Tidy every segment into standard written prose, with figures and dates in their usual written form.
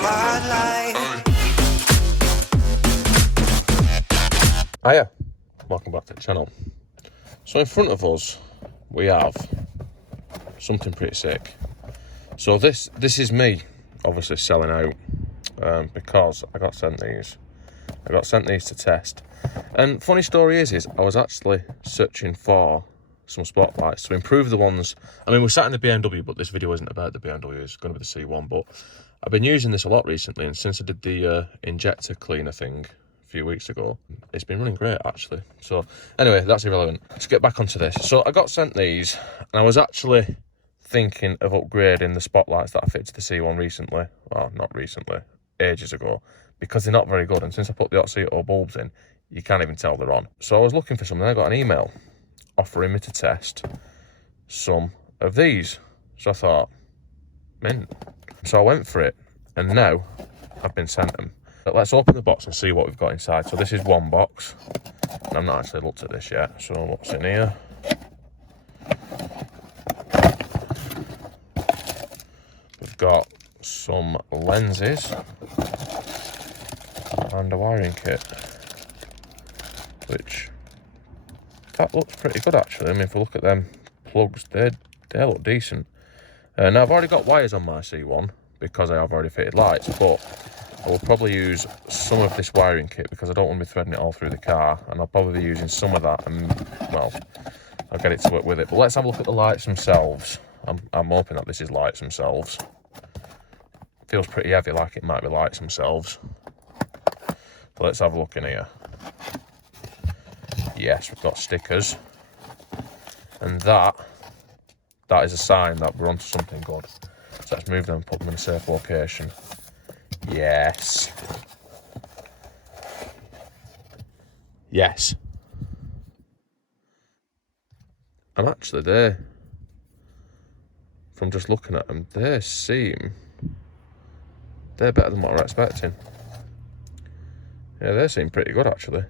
spotlight. Hiya, welcome back to the channel. So in front of us we have something pretty sick. So this is me obviously selling out because I got sent these to test. And funny story is I was actually searching for some spotlights to improve the ones. I mean, we're sat in the BMW, but this video isn't about the BMW, it's going to be the C1. But I've been using this a lot recently, and since I did the injector cleaner thing a few weeks ago, it's been running great actually. So anyway, that's irrelevant. Let's get back onto this. So I got sent these, and I was actually thinking of upgrading the spotlights that I fitted to the C1 recently. Well, not recently, ages ago, because they're not very good. And since I put the Aygo bulbs in, you can't even tell they're on. So I was looking for something. I got an email offering me to test some of these. So I thought, mint. So I went for it, and now I've been sent them. But let's open the box and see what we've got inside. So this is one box, and I've not actually looked at this yet. So what's in here? We've got some lenses and a wiring kit, which that looks pretty good actually. I mean, if we look at them plugs, they look decent. Now I've already got wires on my C1 because I have already fitted lights, but I will probably use some of this wiring kit because I don't want to be threading it all through the car, and I'll probably be using some of that, and well, I'll get it to work with it. But let's have a look at the lights themselves. I'm hoping that this is lights themselves. Feels pretty heavy, like it might be lights themselves. So let's have a look in here. Yes, we've got stickers, and that is a sign that we're onto something good. So let's move them and put them in a safe location. Yes. Yes. And actually they're, from just looking at them, they're better than what we're expecting. Yeah, they seem pretty good actually.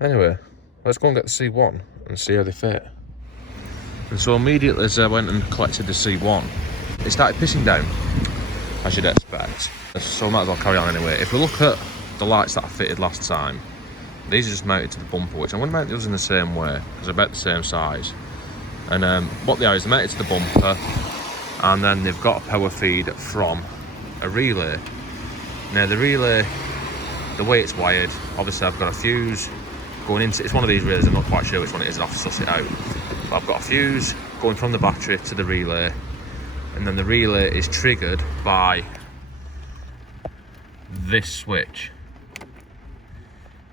Anyway, let's go and get the C1 and see how they fit. And so immediately as I went and collected the C1, it started pissing down, as you'd expect. So I might as well carry on anyway. If we look at the lights that I fitted last time, these are just mounted to the bumper, which I'm going to mount those in the same way, because they're about the same size. And what they are is they're mounted to the bumper, and then they've got a power feed from a relay. Now the relay, the way it's wired, obviously I've got a fuse going into, it's one of these relays, I'm not quite sure which one it is, I'll have to suss it out. But I've got a fuse going from the battery to the relay, and then the relay is triggered by this switch.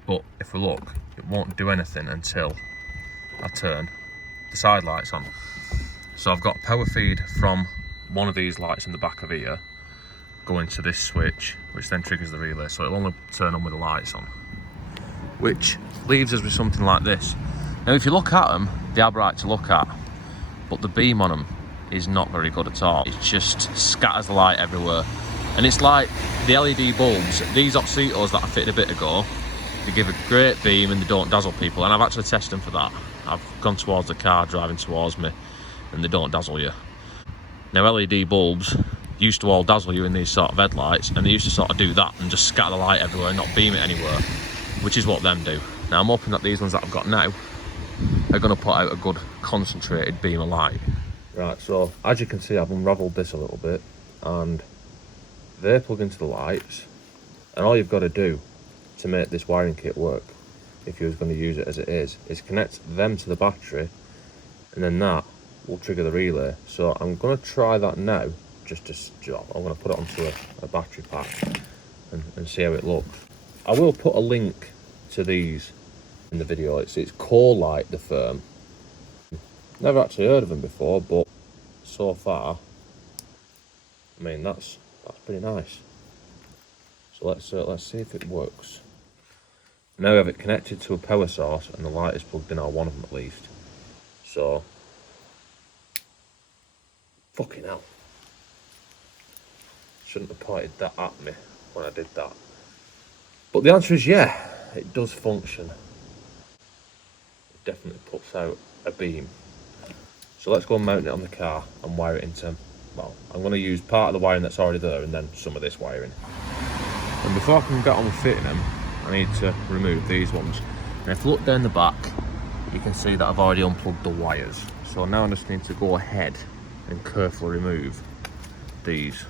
But if we look, it won't do anything until I turn the side lights on. So I've got a power feed from one of these lights in the back of here going to this switch, which then triggers the relay, so it'll only turn on with the lights on, which leaves us with something like this. Now if you look at them, they are bright to look at, but the beam on them is not very good at all. It just scatters the light everywhere, and it's like the LED bulbs, these Aygo that I fitted a bit ago, they give a great beam and they don't dazzle people, and I've actually tested them for that. I've gone towards the car driving towards me, and they don't dazzle you. Now LED bulbs used to all dazzle you in these sort of headlights, and they used to sort of do that and just scatter the light everywhere and not beam it anywhere, which is what them do. Now I'm hoping that these ones that I've got now are going to put out a good concentrated beam of light. Right, so as you can see, I've unravelled this a little bit, and they plug into the lights, and all you've got to do to make this wiring kit work, if you was going to use it as it is connect them to the battery, and then that will trigger the relay. So I'm going to try that now, just to, I'm going to put it onto a battery pack and see how it looks. I will put a link to these in the video. It's CoLight, the firm. Never actually heard of them before, but so far, I mean, that's pretty nice. So let's see if it works. Now we have it connected to a power source, and the light is plugged in, or one of them at least. So, fucking hell. Shouldn't have pointed that at me when I did that. But the answer is yeah, it does function. It definitely puts out a beam. So let's go and mount it on the car and wire it into well, I'm going to use part of the wiring that's already there and then some of this wiring. And before I can get on with fitting them, I need to remove these ones. And if you look down the back, you can see that I've already unplugged the wires. So now I just need to go ahead and carefully remove these.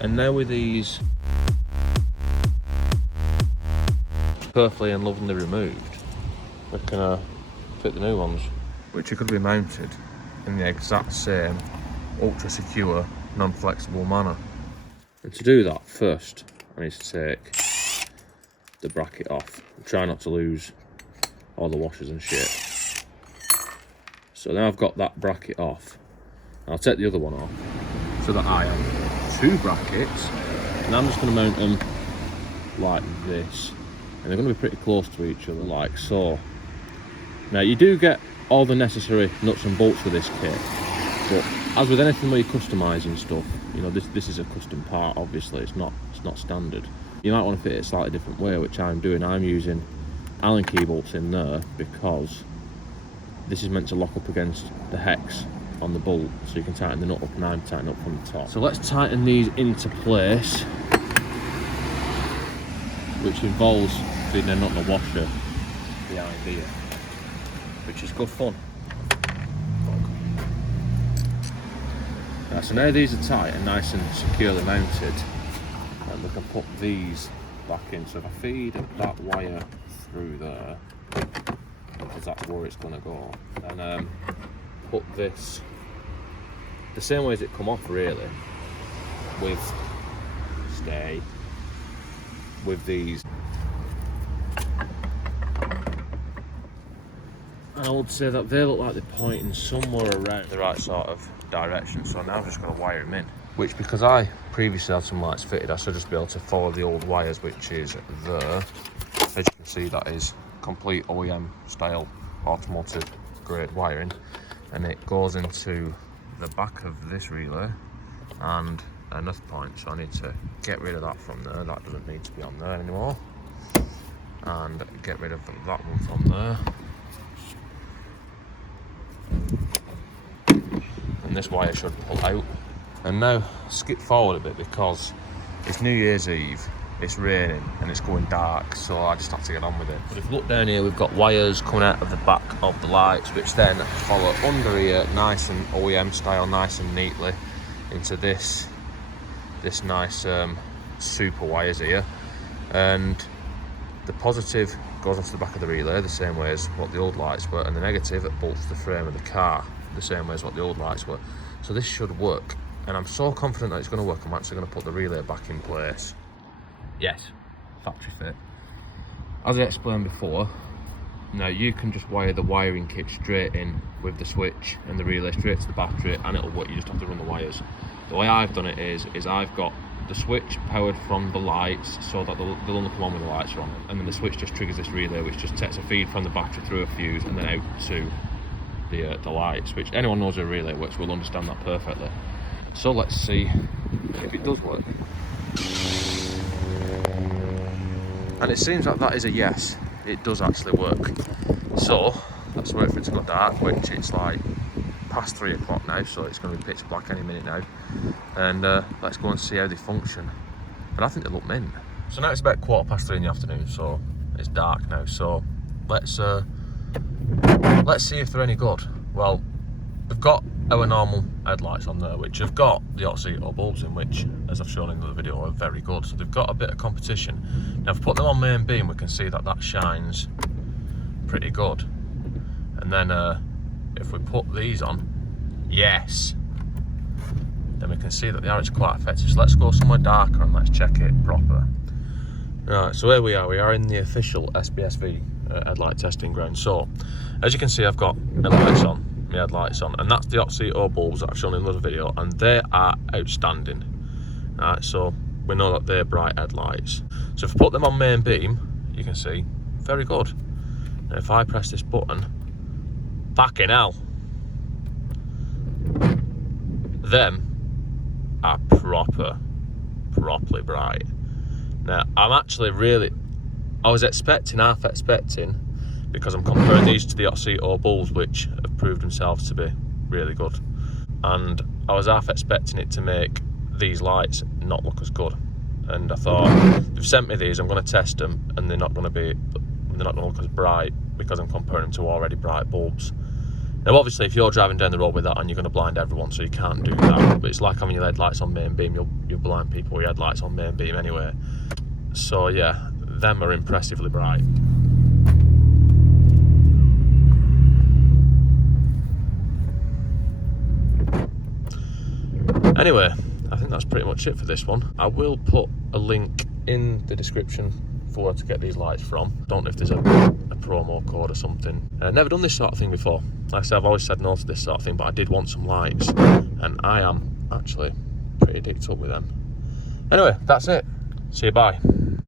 And now with these carefully and lovingly removed, we can fit the new ones, which are going to be mounted in the exact same ultra secure, non-flexible manner. And to do that, first I need to take the bracket off. Try not to lose all the washers and shit. So now I've got that bracket off, I'll take the other one off so that I have two brackets, and I'm just going to mount them like this, and they're going to be pretty close to each other like so. Now you do get all the necessary nuts and bolts with this kit, but as with anything where you're customising stuff, you know, this is a custom part. Obviously it's not standard. You might want to fit it a slightly different way, which I'm doing. I'm using Allen key bolts in there because this is meant to lock up against the hex on the bolt, so you can tighten the nut up, and I'm tightening up from the top. So let's tighten these into place, which involves feeding a nut and a washer, the idea, which is good fun. Right, so now these are tight and nice and securely mounted, and we can put these back in. So if I feed that wire through there, because that's where it's going to go, and put this the same way as it come off, really, with stay with these. And I would say that they look like they're pointing somewhere around the right sort of direction, so now I'm just going to wire them in, which, because I previously had some lights fitted, I should just be able to follow the old wires, which is there. As you can see, that is complete OEM style automotive grade wiring, and it goes into the back of this relay and another point, so I need to get rid of that from there. That doesn't need to be on there anymore, and get rid of that one from there, and this wire should pull out. And now skip forward a bit, because it's New Year's Eve, it's raining and it's going dark, so I just have to get on with it. But if you look down here, we've got wires coming out of the back of the lights, which then follow under here, nice and OEM style, nice and neatly, into this nice super wires here. And the positive goes onto the back of the relay the same way as what the old lights were, and the negative, it bolts the frame of the car the same way as what the old lights were. So this should work, and I'm so confident that it's going to work. I'm actually going to put the relay back in place. Yes, factory fit. As I explained before, now you can just wire the wiring kit straight in with the switch and the relay straight to the battery, and it'll work. You just have to run the wires. The way I've done it is I've got the switch powered from the lights, so that they'll only come on when the lights are on, and then the switch just triggers this relay, which just takes a feed from the battery through a fuse and then out to the lights, which anyone knows a relay works will understand that perfectly. So let's see if it does work. And it seems like that is a yes, it does actually work. So let's wait for it to go dark, which it's like past 3 o'clock now, so it's going to be pitch black any minute now. And let's go and see how they function. But I think they look mint. So now it's about 3:15 in the afternoon, so it's dark now. So let's see if they're any good. Well, we've got our normal headlights on there, which have got the Aygo bulbs in, which, as I've shown in the video, are very good. So they've got a bit of competition. Now if we put them on main beam, we can see that that shines pretty good. And then if we put these on, yes, then we can see that they are quite effective. So let's go somewhere darker and let's check it proper. Right, so here we are in the official SBSV headlight testing ground. So as you can see, I've got my lights on, my headlights on, and that's the Aygo bulbs that I've shown in another video, and they are outstanding. Right, so we know that they're bright headlights. So if I put them on main beam, you can see, very good. And if I press this button, fucking hell, them are properly bright. Now, I'm actually I was half expecting, because I'm comparing these to the Oxyto bulbs, which have proved themselves to be really good. And I was half expecting it to make these lights not look as good. And I thought, they've sent me these, I'm going to test them, and they're not going to look as bright because I'm comparing them to already bright bulbs. Now, obviously, if you're driving down the road with that on, you're going to blind everyone, so you can't do that. But it's like having your headlights on main beam, you'll blind people with your headlights on main beam anyway. So yeah, them are impressively bright. Anyway, I think that's pretty much it for this one. I will put a link in the description for where to get these lights from. Don't know if there's a promo code or something. Never done this sort of thing before. Like I said, I've always said no to this sort of thing, but I did want some lights, and I am actually pretty dicked up with them. Anyway, that's it. See you, bye.